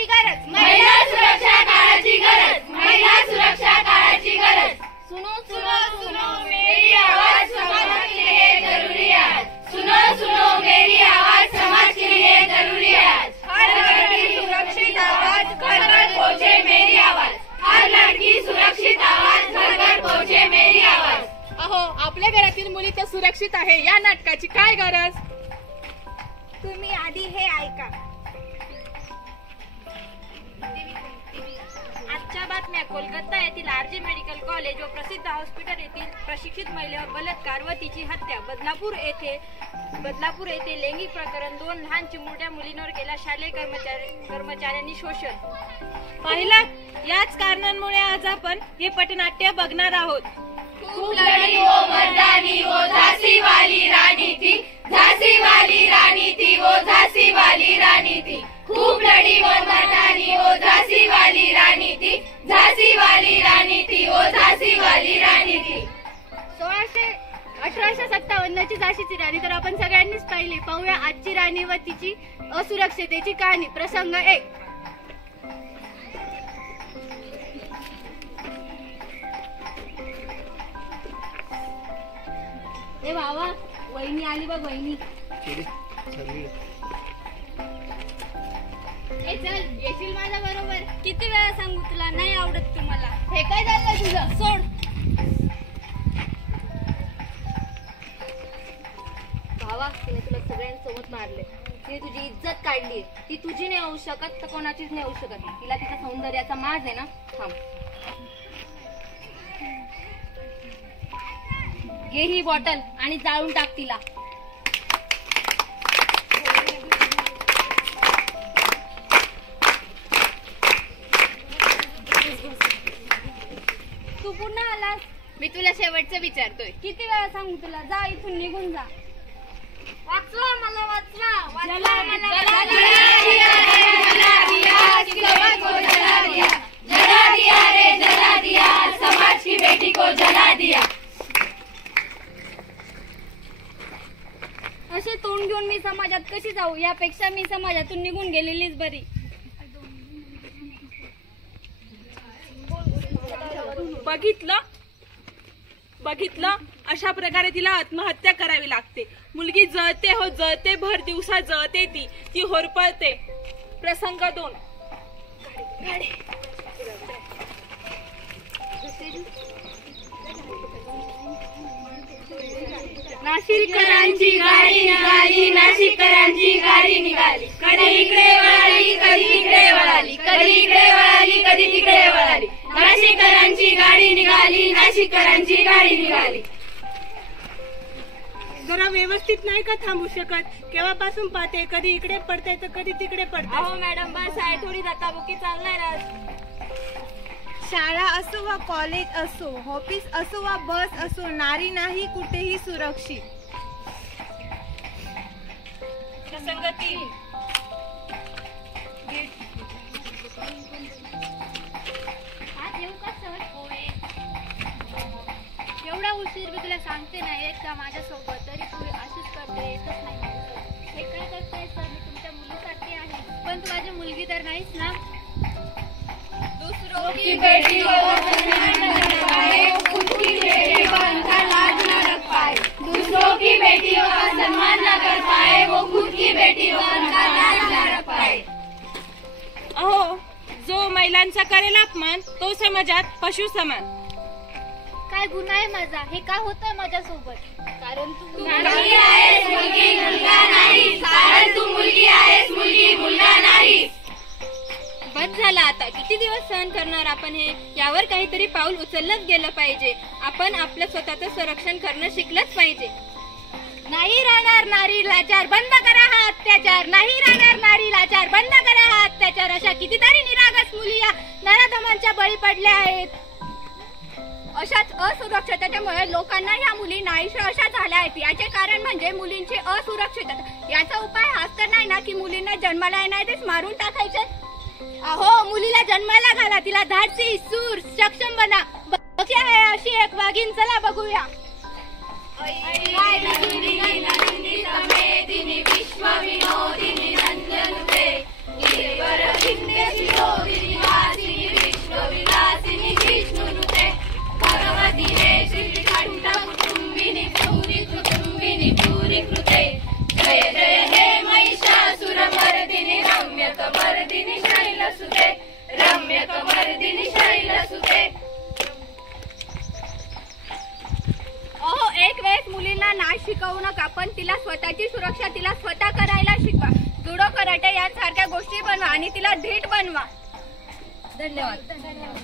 काळाची गरज, महिला सुरक्षा काळाची गरज, महिला सुरक्षा काळाची गरज। सुनो सुनो सुनो मेरी आवाज समाज के लिए जरूरी है, सुनो सुनो मेरी आवाज समाज के लिए जरूरी है। हर लड़की सुरक्षित आवाज घर घर पहुँचे मेरी आवाज, हर लड़की सुरक्षित आवाज घर घर पहुँचे मेरी आवाज। अहो, आपल्या घरातील मुली तर सुरक्षित आहे, या नाटकाची काय गरज? तुम्ही आधी हे ऐका। आजच्या बातम्या कोलकाता येथील आरजे मेडिकल कॉलेज व प्रसिद्ध हॉस्पिटल येथील प्रशिक्षित महिलेवर बलात्कार व तिची हत्या। बदलापूर येथे लैंगिक प्रकरण, 2 लहान चिमुरड्या मुलींवर केला शालेय कर्मचाऱ्यांनी शोषण। पाहिला, याच कारणांमुळे आज आपण हे पटनाट्य बघणार आहोत। खूब लड़ी वो मर्दानी, वो झांसी वाली रानी थी, झांसी वाली रानी थी, वो झांसी वाली रानी थी। खूब लड़ी वो मर्दानी, वो झांसी वाली रानी थी, झांसी वाली रानी थी, वो झांसी वाली रानी थी। 1857ची झाशीची राणी तर आपण सगळ्यांनीच पाहिली। पाहूया आजची राणी व तिची असुरक्षिततेची कहाणी। प्रसंग 1। ए बाबा, वहिनी आली बघ, वहिनी। ए चल, येशील माझ्या बरोबर? किती वेळा सांगू तुला, नाही आवडत तुम्हाला। हे काय झालं तुझं? सोड। भावा, तिने तुला सगळ्यांसोबत मारले, तिने तुझी इज्जत काढली, ती तुझी नाही होऊ शकत तर कोणाचीच नाही होऊ शकत। तिला तिच्या सौंदर्याचा माज आहे ना। थांब, घे ही बॉटल आणि जाळून टाक तिला। तू पुन्हा आलास? मी तुला शेवटचं विचारतोय, किती वेळा सांगू तुला, जा इथून, निघून जा। वाचवा मला, वाचवा, वाचवा मला। जला दिया रे जला दिया, समाज को जला दिया, जला दिया रे जला दिया, समाज की बेटी को जला दिया। असे तोंड घेऊन मी समाजात कशी जाऊ? यापेक्षा मी समाजातून निघून गेलेलीच बरी। बघितलं, अशा प्रकारे तिला आत्महत्या करावी लागते। मुलगी जळते हो जळते, भर दिवसा जळते, ती होरपळते। प्रसंग 2। नाशिककरांची गाडी निघाली, नाशिककरांची गाडी निघाली, कधी इकडे वळाली, कधी तिकडे वळाली, कधी इकडे वळाली, कधी तिकडे वळाली। नाशिककरांची गाडी निघाली, नाशिककरांची गाडी निघाली। जरा व्यवस्थित नाही का थांबू शकत? केव्हापासून पाहते, कधी इकडे पडते तर कधी तिकडे पडते। अहो मॅडम, बस आहे, थोडी धक्काबुक्की चालणार आज। शाळा असो वा कॉलेज असो, ऑफिस असो वा बस असो, नारी नाही कुठेही सुरक्षित। प्रसंग 3। एवढा उशीर मी तुला सांगते ना, येत का माझ्यासोबत, तरी तू अशीच करते, येतच नाही। हे काय करताय सर? मी तुमच्या मुलीसारखी आहे, पण तू माझी मुलगी तर नाहीच ना। दूसरों की बेटी को सम्मान न कर पाए, खुद की बेटी को उनका लाज न रख पाए। दूसरों की बेटी का सम्मान न कर पाए, वो खुद की बेटी को उनका लाज न रख पाए। अहो, जो महिलांचा करेल अपमान तो समाजात पशु समान। काय गुन्हा आहे माझा? हे का होतंय माझ्यासोबत? कारण तू मुलगी आहेस, मुलगी मुलगा नाही, कारण तू मुलगी आहेस, मुलगी मुलगा नाही। बस झाला आता, किती दिवस सहन करणार आपण हे? यावर काहीतरी पाऊल उचललंच गेलं पाहिजे। आपण आपलं स्वतःचं संरक्षण करणं शिकलंच पाहिजे। नाही राहणार नारी लाचार, बंद करा हा अत्याचार। नाही राहणार नारी लाचार, बंद करा हा अत्याचार। अशा कितीतरी निरागस मुली या नराधमांच्या बळी पडल्या आहेत। अशाच असुरक्षिततेमुळे लोकांना या मुली नाहीशा अशा झाल्या आहेत। याचे कारण म्हणजे मुलींची असुरक्षितता। याचा उपाय हाच तर नाही ना की मुलींना जन्माला येण्याआधीच मारून टाकायचे। अहो, मुलीला जन्माला घाला, तिला धाडसी, सूर, सक्षम बना। बघी आहे अशी एक वाघीण, चला बघूया। विश्व विनोदिनी रंजनुते, गिरिवर विंध्यशिरोदिनी वासिनी विश्वविलासिनी जिष्णुनुते भगवती हेशिनी कंठ कुटुंबिनी भूरि कुटुंबिनी भूरि कृते जय जय हे महिषासुरमर्दिनी रम्यकमर्दिनी शैलसुते रम्यकमर्दिनी शैलसुते. अहो, एक वेळेस मुलींना नाच शिकवू नका, पण तिला स्वतःची सुरक्षा तिला स्वतः करायला शिकवा. जुडो, कराटे यांसारख्या गोष्टी बनवा आणि तिला धीट बनवा. धन्यवाद.